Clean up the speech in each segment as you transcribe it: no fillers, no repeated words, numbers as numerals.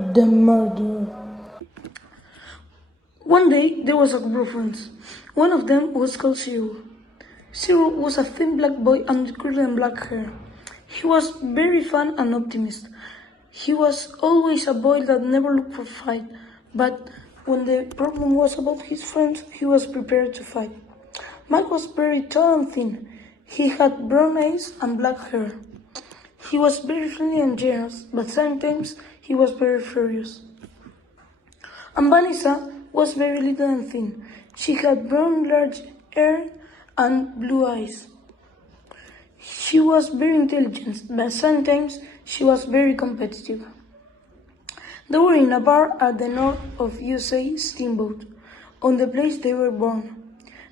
The murder. One day there was a group of friends. One of them was called Silva. Silva was a thin black boy with curly black hair. He was very fun and optimist. He was always a boy that never looked for fight, but when the problem was about his friends, he was prepared to fight. Mike was very tall and thin. He had brown eyes and black hair. He was very friendly and generous, but sometimes he was very furious. And Vanessa was very little and thin. She had brown large hair and blue eyes. She was very intelligent, but sometimes she was very competitive. They were in a bar at the north of USA Steamboat, on the place they were born.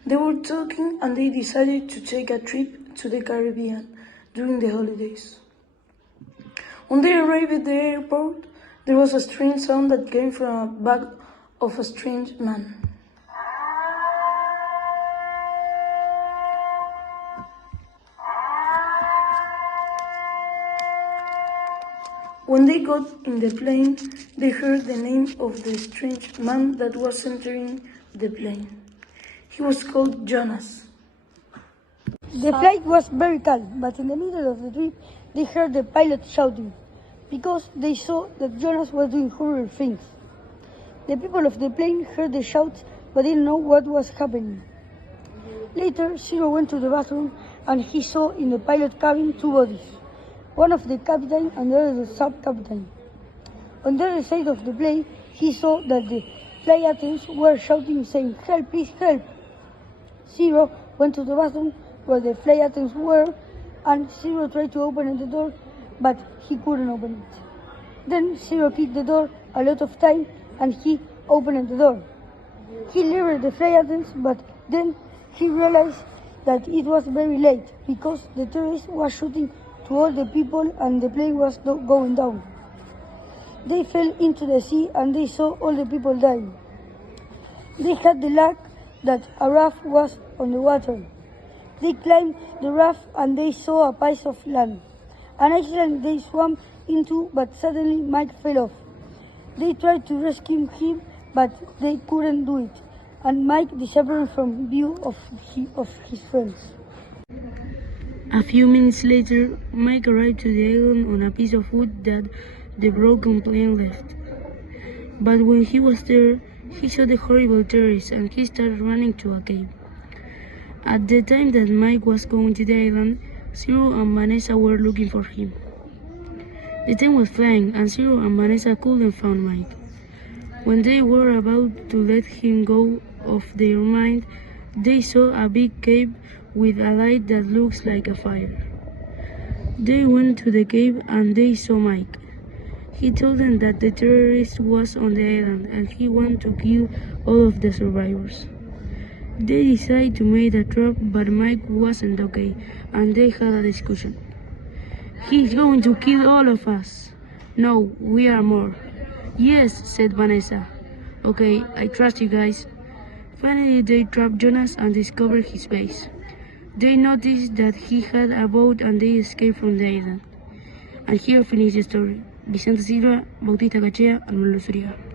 They were talking and they decided to take a trip to the Caribbean during the holidays. When they arrived at the airport, there was a strange sound that came from a back of a strange man. When they got in the plane, they heard the name of the strange man that was entering the plane. He was called Jonas. The flight was very calm, but in the middle of the trip, they heard the pilot shouting, because they saw that Jonas was doing horrible things. The people of the plane heard the shouts, but didn't know what was happening. Later, Zero went to the bathroom, and he saw in the pilot cabin two bodies, one of the captain and the other the sub-captain. On the other side of the plane, he saw that the flight attendants were shouting, saying, "Help, please, help!" Zero went to the bathroom where the flight attendants were, and Zero tried to open the door, but he couldn't open it. Then Zero kicked the door a lot of times, and he opened the door. He levered the flight attendants, but then he realized that it was very late, because the terrorist was shooting to all the people and the plane was going down. They fell into the sea and they saw all the people dying. They had the luck that a raft was on the water. They climbed the raft and they saw a piece of land, an island they swam into, but suddenly Mike fell off. They tried to rescue him, but they couldn't do it, and Mike disappeared from view of his friends. A few minutes later, Mike arrived to the island on a piece of wood that the broken plane left. But when he was there, he saw the horrible terrorists and he started running to a cave. At the time that Mike was going to the island, Zero and Vanessa were looking for him. The time was flying and Zero and Vanessa couldn't find Mike. When they were about to let him go of their mind, they saw a big cave with a light that looks like a fire. They went to the cave and they saw Mike. He told them that the terrorist was on the island and he wanted to kill all of the survivors. They decided to make a trap, but Mike wasn't okay, and they had a discussion. "He's going to kill all of us." "No, we are more." "Yes," said Vanessa. "Okay, I trust you guys." Finally, they trapped Jonas and discovered his base. They noticed that he had a boat and they escaped from the island. And here finishes the story. Vicente, Silva, Bautista, Cacheda, and Manuel, Luzuriaga.